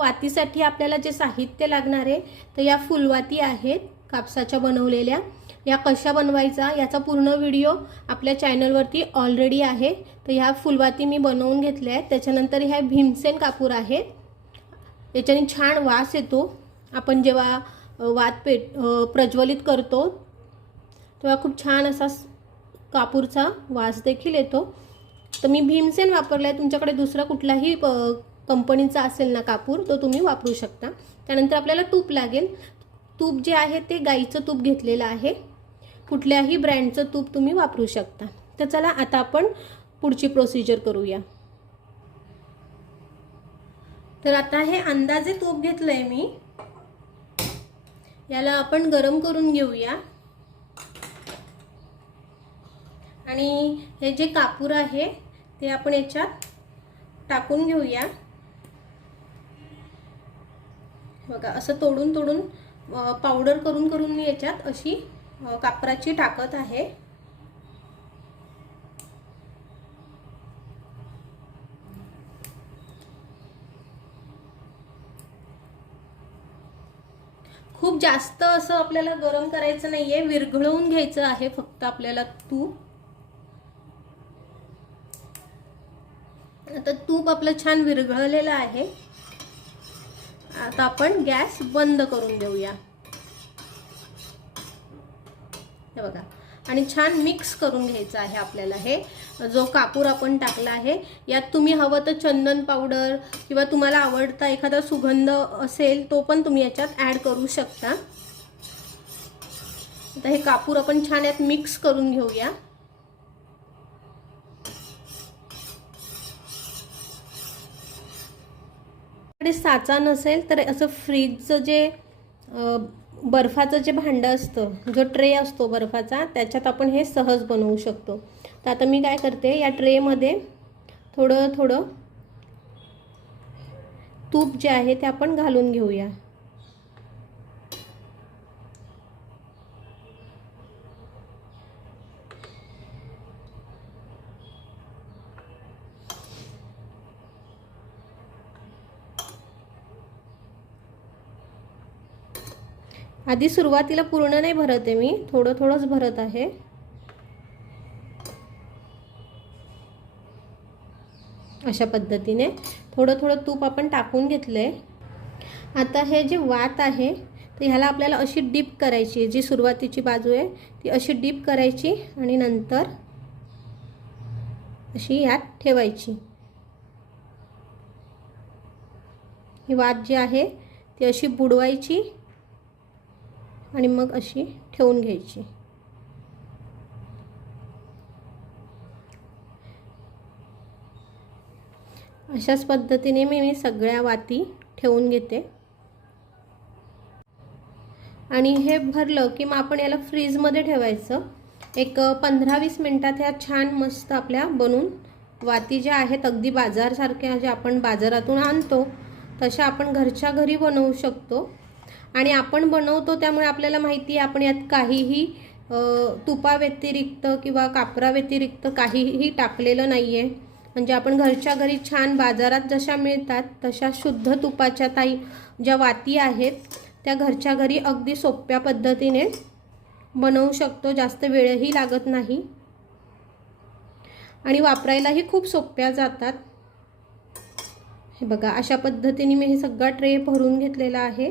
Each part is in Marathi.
वातीसाठी आपल्याला जे साहित्य लागणार आहे तर या फुलवाती आहेत कापसाच्या बनवलेल्या. या कशा बनवायचा याचा पूर्ण व्हिडिओ आपल्या चॅनलवरती ऑलरेडी आहे. तर ह्या फुलवाती मी बनवून घेतल्या आहेत. त्याच्यानंतर ह्या भीमसेन कापूर आहेत. याच्याने छान वास येतो. आपण जेव्हा वात पेट प्रज्वलित करतो तेव्हा खूप छान असा कापूरचा वास देखील येतो. तर मी भीमसेन वापरला आहे तुमच्याकडे दुसरा कुठलाही कंपनीचा असेल ना कापूर तो तुम्ही वापरू शकता. त्यानंतर आपल्याला तूप लागेल. तूप जे आहे ते गाईचं तूप घेतलेलं आहे. कुठल्याही ब्रँडचं तूप तुम्ही वापरू शकता. तर चला आता आपण पुढची प्रोसिजर करूया. तर आता हे अंदाजे तूप घेतलं आहे मी. याला आपण गरम करून घेऊया. आणि हे जे कापूर आहे ते आपण याच्यात टाकून घेऊया. बघा असं तोडून तोडून पावडर करून करून मी याच्यात अशी कापराची टाकत आहे. खूप जास्त असं आपल्याला गरम करायचं नाहीये विरघळवून घ्यायचं आहे फक्त आपल्याला तूप. आता तूप आपलं छान विरघळलेलं आहे. आता आपण गॅस बंद करून देऊया. हे बघा. आणि छान मिक्स करून घ्यायचं आहे आपल्याला हे. जो कापूर आपण टाकला आहे यात तुम्ही हवं तर चंदन पावडर किंवा तुम्हाला आवडता एखादा सुगंध असेल तो पण तुम्ही याच्यात ॲड करू शकता. आता हे कापूर आपण छान यात मिक्स करून घेऊया. कडे साचा नसेल तर असं फ्रीजचं जे बर्फाचं जे भांडं असतं जो ट्रे असतो बर्फाचा त्याच्यात आपण हे सहज बनवू शकतो. तर आता मी काय करते या ट्रेमध्ये थोडं थोडं तूप जे आहे ते आपण घालून घेऊया. आधी सुरुवातीला पूर्ण नाही भरत आहे मी. थोडं थोडंच भरत आहे. अशा पद्धतीने. थोडं थोडं तूप आपण टाकून घेतलं आहे आता हे जे वात आहे तर ह्याला आपल्याला अशी डीप करायची आहे. जी सुरुवातीची बाजू आहे ती अशी डीप करायची आणि नंतर अशी ह्यात ठेवायची. ही वात जी आहे ती अशी बुडवायची आणि मग अशी ठेवून घ्यायची. अशाच पद्धतीने मी मी सगळ्या वाती ठेवून घेते. आणि हे भरलं की मग आपण याला फ्रीजमध्ये ठेवायचं. एक पंधरा वीस मिनटात ह्या छान मस्त आपल्या बनून वाती ज्या आहेत अगदी बाजारसारख्या ज्या आपण बाजारातून आणतो तशा आपण घरच्या घरी बनवू शकतो. आणि आपण बनवतो त्यामुळे आपल्याला माहिती आहे आपण यात काहीही तुपाव्यतिरिक्त किंवा कापराव्यतिरिक्त काहीही टाकलेलं नाही आहे म्हणजे आपण घरच्या घरी छान बाजारात जशा मिळतात तशा शुद्ध तुपाच्या ताई ज्या वाती आहेत त्या घरच्या घरी अगदी सोप्या पद्धतीने बनवू शकतो. जास्त वेळही लागत नाही. आणि वापरायलाही खूप सोप्या जातात. हे बघा अशा पद्धतीने मी हे सगळा ट्रे भरून घेतलेला आहे.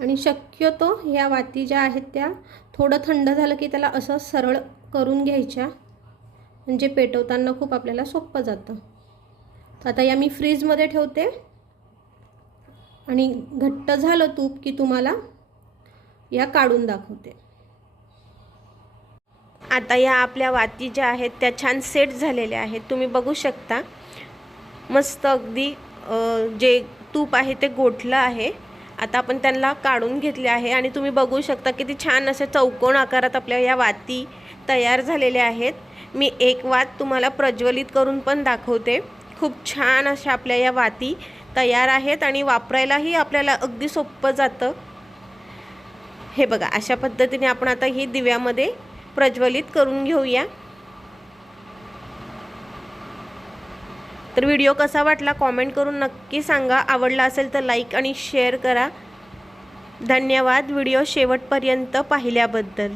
आणि शक्यतो ह्या वाती ज्या आहेत त्या थोडं थंड झालं की त्याला असं सरळ करून घ्यायच्या. म्हणजे पेटवताना खूप आपल्याला सोपं जातं. तर आता या मी फ्रीजमध्ये ठेवते. आणि घट्ट झालं तूप की तुम्हाला या काढून दाखवते. आता या आपल्या वाती ज्या आहेत त्या छान सेट झालेल्या आहेत. तुम्ही बघू शकता. मस्त अगदी जे तूप आहे ते गोठलं आहे. आता आपण त्यांना काढून घेतले आहे आणि तुम्ही बघू शकता किती छान असे चौकोन आकारात आपल्या या वाती तयार झालेल्या आहेत. मी एक वात तुम्हाला प्रज्वलित करून पण दाखवते. खूप छान अशा आपल्या या वाती तयार आहेत आणि वापरायलाही आपल्याला अगदी सोपं जातं. हे बघा अशा पद्धतीने आपण आता ही दिव्यामध्ये प्रज्वलित करून घेऊया. तर व्हिडिओ कसा वाटला कॉमेंट करून नक्की सांगा. आवडला असेल तर लाईक आणि शेअर करा. धन्यवाद. व्हिडिओ शेवटपर्यंत पाहिल्याबद्दल.